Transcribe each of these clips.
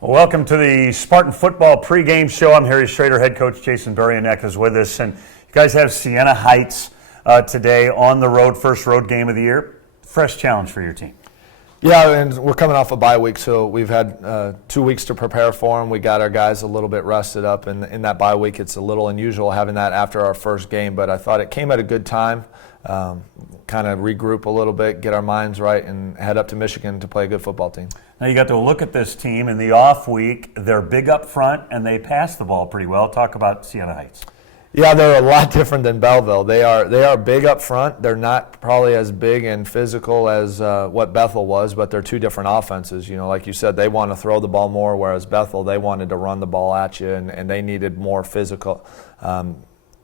Welcome to the Spartan Football Pregame Show. I'm Harry Schrader. Head coach Jason Buryanek is with us. And you guys have Siena Heights today on the road, first road game of the year. Fresh challenge for your team. Yeah, and we're coming off a bye week, so we've had 2 weeks to prepare for them. We got our guys a little bit rested up, and in that bye week, it's a little unusual having that after our first game, but I thought it came at a good time, kind of regroup a little bit, get our minds right, and head up to Michigan to play a good football team. Now you got to look at this team in the off week. They're big up front, and they pass the ball pretty well. Talk about Siena Heights. Yeah, they're a lot different than Belleville. They are big up front. They're not probably as big and physical as what Bethel was, but they're two different offenses. You know, like you said, they want to throw the ball more, whereas Bethel, they wanted to run the ball at you, and they needed more physical,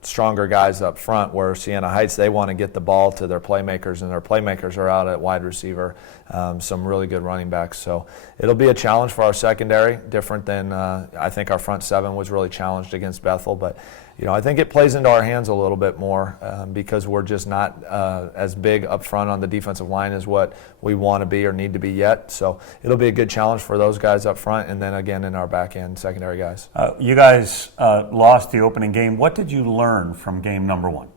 stronger guys up front, where Siena Heights, they want to get the ball to their playmakers, and their playmakers are out at wide receiver, some really good running backs. So it'll be a challenge for our secondary, different than I think our front seven was really challenged against Bethel. But, you know, I think it plays into our hands a little bit more because we're just not as big up front on the defensive line as what we want to be or need to be yet. So it'll be a good challenge for those guys up front, and then again in our back end secondary guys. You guys lost the opening game. What did you learn from game number one?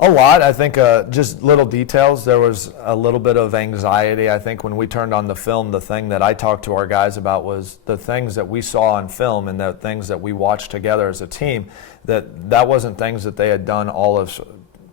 A lot. I think just little details. There was a little bit of anxiety. I think when we turned on the film, the thing that I talked to our guys about was the things that we saw on film and the things that we watched together as a team, that wasn't things that they had done all of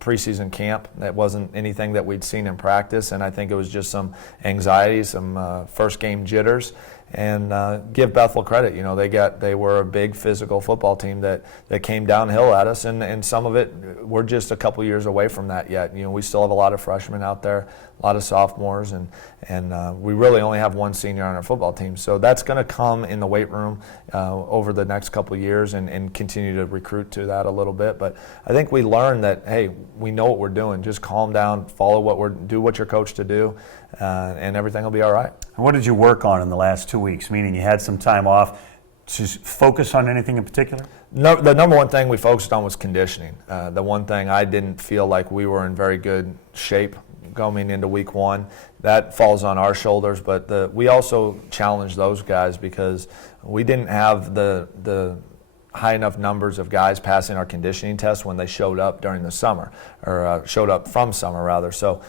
preseason camp. That wasn't anything that we'd seen in practice, and I think it was just some anxiety, some first game jitters. And give Bethel credit. You know, they were a big physical football team that came downhill at us, and some of it, we're just a couple years away from that yet. You know, we still have a lot of freshmen out there, a lot of sophomores, and we really only have one senior on our football team. So that's going to come in the weight room over the next couple years and continue to recruit to that a little bit. But I think we learned that, hey, we know what we're doing. Just calm down, do what you're coached to do, and everything will be all right. And what did you work on in the last 2 weeks? Meaning you had some time off. To focus on anything in particular? No, the number one thing we focused on was conditioning. The one thing I didn't feel like we were in very good shape going into week one. That falls on our shoulders, but we also challenged those guys because we didn't have the high enough numbers of guys passing our conditioning tests when they showed up during the summer, or showed up from summer rather. So,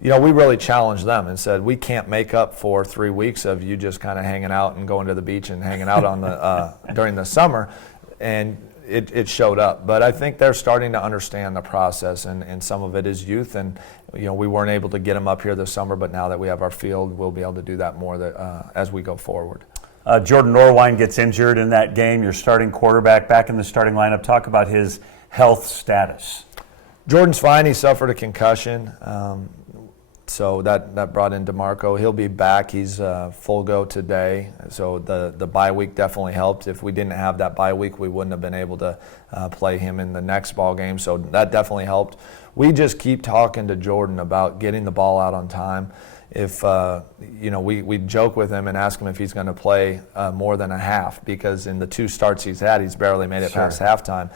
you know, we really challenged them and said, we can't make up for 3 weeks of you just kind of hanging out and going to the beach and hanging out on the during the summer, and it showed up. But I think they're starting to understand the process, and some of it is youth, and you know, we weren't able to get them up here this summer, but now that we have our field, we'll be able to do that more as we go forward. Jordan Norwine gets injured in that game. Your starting quarterback back in the starting lineup. Talk about his health status. Jordan's fine. He suffered a concussion. So that brought in DeMarco. He'll be back. He's full go today. So the bye week definitely helped. If we didn't have that bye week, we wouldn't have been able to play him in the next ball game. So that definitely helped. We just keep talking to Jordan about getting the ball out on time. If you know, we joke with him and ask him if he's going to play more than a half, because in the 2 starts he's had, he's barely made it past halftime.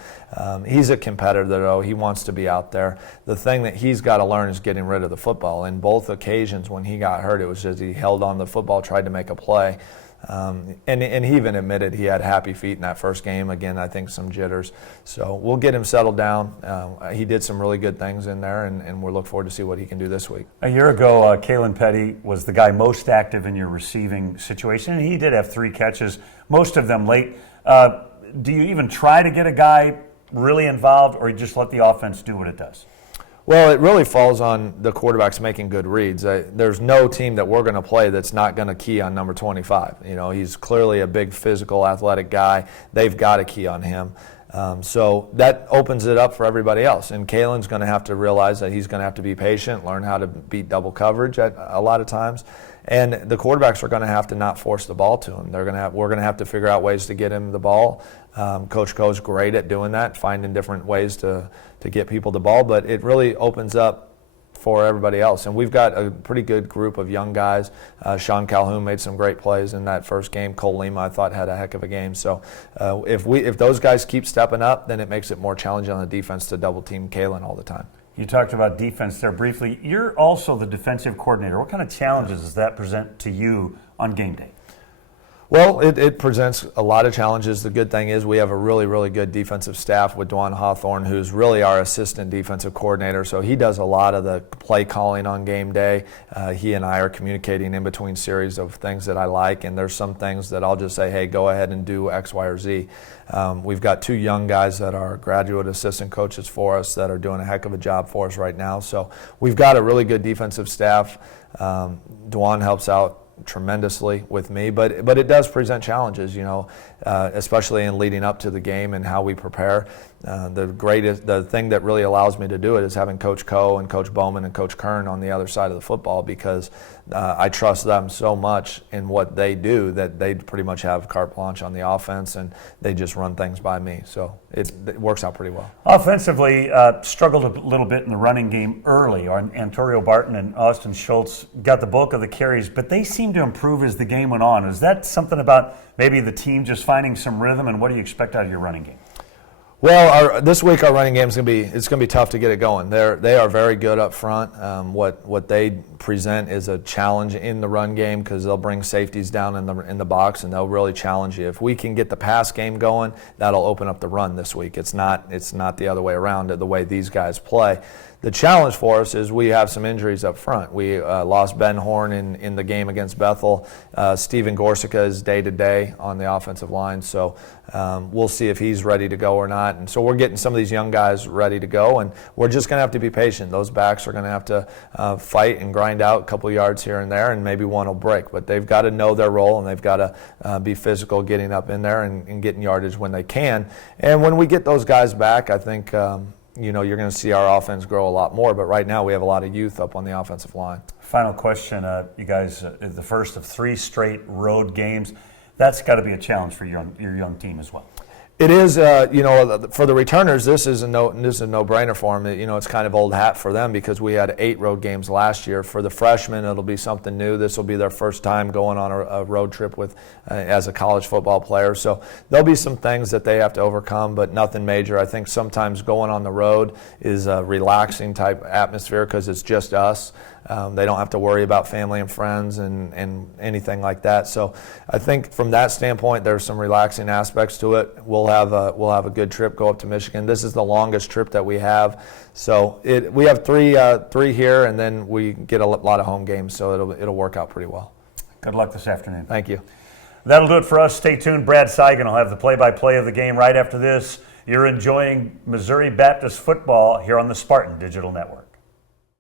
He's a competitor, though. He wants to be out there. The thing that he's got to learn is getting rid of the football. In both occasions when he got hurt, it was just he held on the football, tried to make a play. And he even admitted he had happy feet in that first game. Again, I think some jitters. So we'll get him settled down. He did some really good things in there, and we'll look forward to see what he can do this week. A year ago, Kaylin Petty was the guy most active in your receiving situation, and he did have 3 catches, most of them late. Do you even try to get a guy really involved, or you just let the offense do what it does? Well, it really falls on the quarterbacks making good reads. There's no team that we're going to play that's not going to key on number 25. You know, he's clearly a big physical, athletic guy. They've got to key on him. So that opens it up for everybody else. And Kaylin's going to have to realize that he's going to have to be patient, learn how to beat double coverage at a lot of times. And the quarterbacks are going to have to not force the ball to him. We're going to have to figure out ways to get him the ball. Coach Coe's great at doing that, finding different ways to get people the ball. But it really opens up for everybody else. And we've got a pretty good group of young guys. Sean Calhoun made some great plays in that first game. Cole Lima, I thought, had a heck of a game. So if those guys keep stepping up, then it makes it more challenging on the defense to double team Kaylin all the time. You talked about defense there briefly. You're also the defensive coordinator. What kind of challenges does that present to you on game day? Well, it presents a lot of challenges. The good thing is we have a really, really good defensive staff with Dwan Hawthorne, who's really our assistant defensive coordinator. So he does a lot of the play calling on game day. He and I are communicating in between series of things that I like, and there's some things that I'll just say, hey, go ahead and do X, Y, or Z. We've got 2 young guys that are graduate assistant coaches for us that are doing a heck of a job for us right now. So we've got a really good defensive staff. Dwan helps out tremendously with me, but it does present challenges, especially in leading up to the game and how we prepare. The thing that really allows me to do it is having Coach Coe and Coach Bowman and Coach Kern on the other side of the football, because I trust them so much in what they do that they pretty much have carte blanche on the offense, and they just run things by me. So it works out pretty well. Offensively, struggled a little bit in the running game early. Antonio Barton and Austin Schultz got the bulk of the carries, but they seemed to improve as the game went on. Is that something about maybe the team just finding some rhythm, and what do you expect out of your running game? Well, this week our running game is going to be tough to get it going. They are very good up front. What they present is a challenge in the run game, because they'll bring safeties down in the box and they'll really challenge you. If we can get the pass game going, that'll open up the run this week. It's not the other way around, the way these guys play. The challenge for us is we have some injuries up front. We lost Ben Horn in the game against Bethel. Steven Gorsica is day-to-day on the offensive line, so we'll see if he's ready to go or not. And so we're getting some of these young guys ready to go, and we're just going to have to be patient. Those backs are going to have to fight and grind out a couple yards here and there, and maybe one will break. But they've got to know their role, and they've got to be physical getting up in there and getting yardage when they can. And when we get those guys back, I think you're going to see our offense grow a lot more. But right now we have a lot of youth up on the offensive line. Final question. You guys, the first of 3 straight road games. That's got to be a challenge for your young team as well. It is, for the returners, this is a no-brainer for them. It's kind of old hat for them, because we had 8 road games last year. For the freshmen, it'll be something new. This will be their first time going on a road trip as a college football player. So there'll be some things that they have to overcome, but nothing major. I think sometimes going on the road is a relaxing type atmosphere, because it's just us. They don't have to worry about family and friends and anything like that. So I think from that standpoint, there's some relaxing aspects to it. We'll have a good trip, go up to Michigan. This is the longest trip that we have. So we have three here, and then we get a lot of home games. So it'll work out pretty well. Good luck this afternoon. Thank you. That'll do it for us. Stay tuned. Brad Seigan will have the play-by-play of the game right after this. You're enjoying Missouri Baptist football here on the Spartan Digital Network.